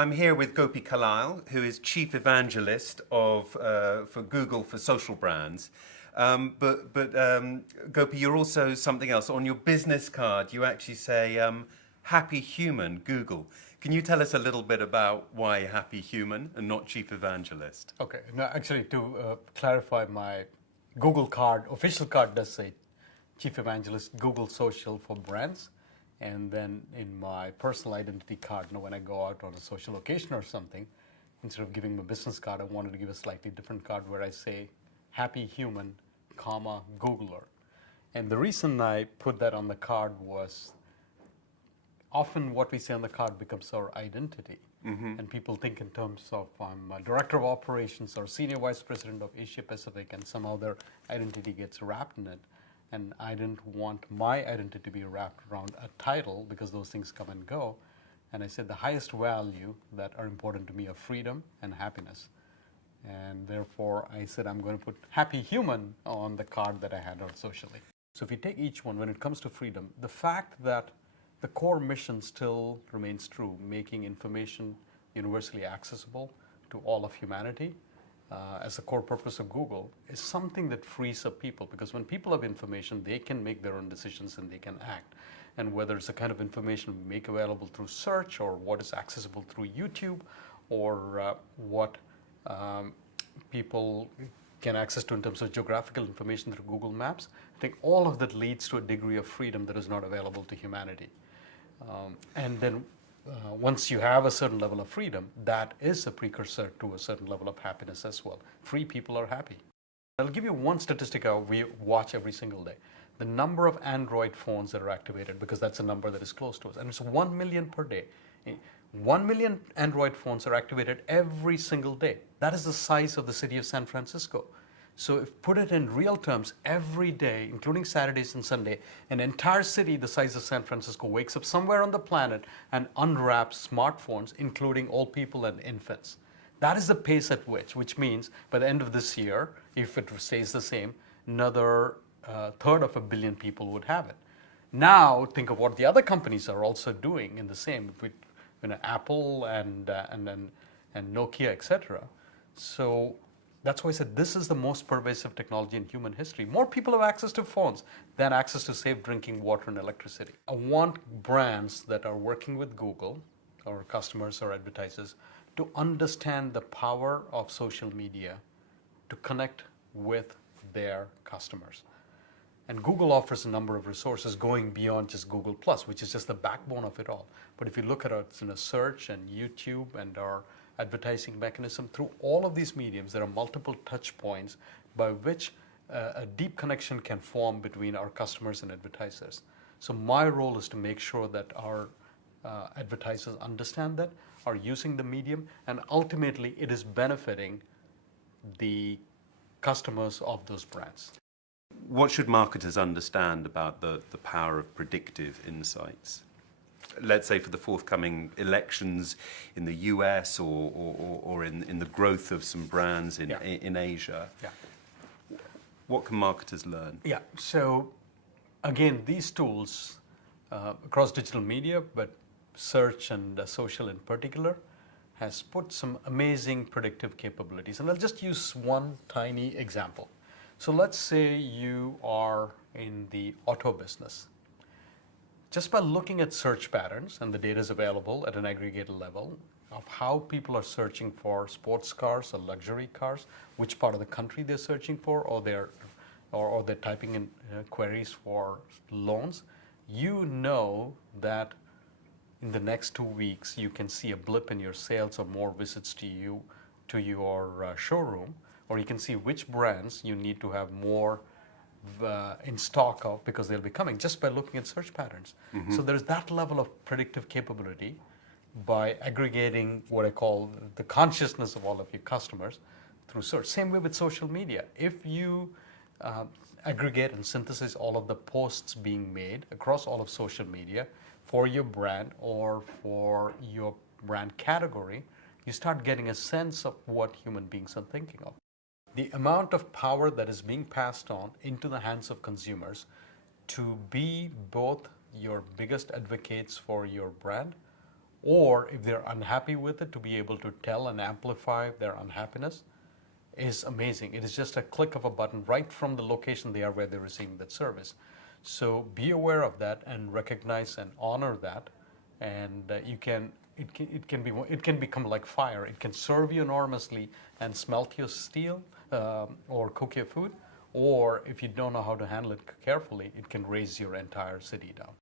I'm here with GOPI KALLAYIL, who is Chief Evangelist for Google for social brands. GOPI, you're also something else. On your business card, you actually say, Happy Human, Google. Can you tell us a little bit about why Happy Human and not Chief Evangelist? Okay, no, actually to clarify, my Google card, official card does say Chief Evangelist, Google Social for Brands. And then in my personal identity card, when I go out on a social occasion or something, instead of giving my business card, I wanted to give a slightly different card where I say Happy Human, comma, Googler. And the reason I put that on the card was often what we say on the card becomes our identity. And people think in terms of I'm a director of operations or senior vice president of Asia Pacific, and somehow their identity gets wrapped in it. And I didn't want my identity to be wrapped around a title because those things come and go. And I said the highest value that are important to me are freedom and happiness. And therefore I said I'm going to put Happy Human on the card that I had on socially. So if you take each one, when it comes to freedom, the fact that the core mission still remains true, making information universally accessible to all of humanity, as the core purpose of Google, is something that frees up people, because when people have information, they can make their own decisions and they can act. And whether it's the kind of information we make available through search, or what is accessible through YouTube, or what people can access to in terms of geographical information through Google Maps, I think all of that leads to a degree of freedom that is not available to humanity. And then once you have a certain level of freedom, that is a precursor to a certain level of happiness as well. Free people are happy. I'll give you one statistic we watch every single day. The number of Android phones that are activated, because that's a number that is close to us, and it's 1 million per day. 1 million Android phones are activated every single day. That is the size of the city of San Francisco. So if put it in real terms, every day, including Saturdays and Sunday, an entire city the size of San Francisco wakes up somewhere on the planet and unwraps smartphones, including old people and infants. That is the pace at which means by the end of this year, if it stays the same, another third of a billion people would have it. Now think of what the other companies are also doing in the same, with Apple and Nokia, etc. So that's why I said this is the most pervasive technology in human history. More people have access to phones than access to safe drinking water and electricity. I want brands that are working with Google, or customers or advertisers, to understand the power of social media to connect with their customers. And Google offers a number of resources going beyond just Google+, which is just the backbone of it all. But if you look at search and YouTube and our advertising mechanism, through all of these mediums, there are multiple touch points by which a deep connection can form between our customers and advertisers. So my role is to make sure that our advertisers understand that, are using the medium, and ultimately it is benefiting the customers of those brands. What should marketers understand about the power of predictive insights? Let's say for the forthcoming elections in the US, or in the growth of some brands in Asia. Yeah. What can marketers learn? Yeah, so again, these tools across digital media, but search and social in particular, has put some amazing predictive capabilities. And I'll just use one tiny example. So let's say you are in the auto business. Just by looking at search patterns, and the data is available at an aggregated level of how people are searching for sports cars or luxury cars, which part of the country they're searching for, or they're typing in queries for loans, you know that in the next 2 weeks you can see a blip in your sales or more visits to your showroom, or you can see which brands you need to have more in stock of, because they'll be coming just by looking at search patterns. So there's that level of predictive capability by aggregating what I call the consciousness of all of your customers through search. Same way with social media. If you aggregate and synthesize all of the posts being made across all of social media for your brand or for your brand category, you start getting a sense of what human beings are thinking of. The amount of power that is being passed on into the hands of consumers to be both your biggest advocates for your brand or if they're unhappy with it, to be able to tell and amplify their unhappiness is amazing. It is just a click of a button right from the location they are where they're receiving that service. So be aware of that and recognize and honor that, and it can become like fire. It can serve you enormously and smelt your steel or cook your food, or if you don't know how to handle it carefully, it can raise your entire city down.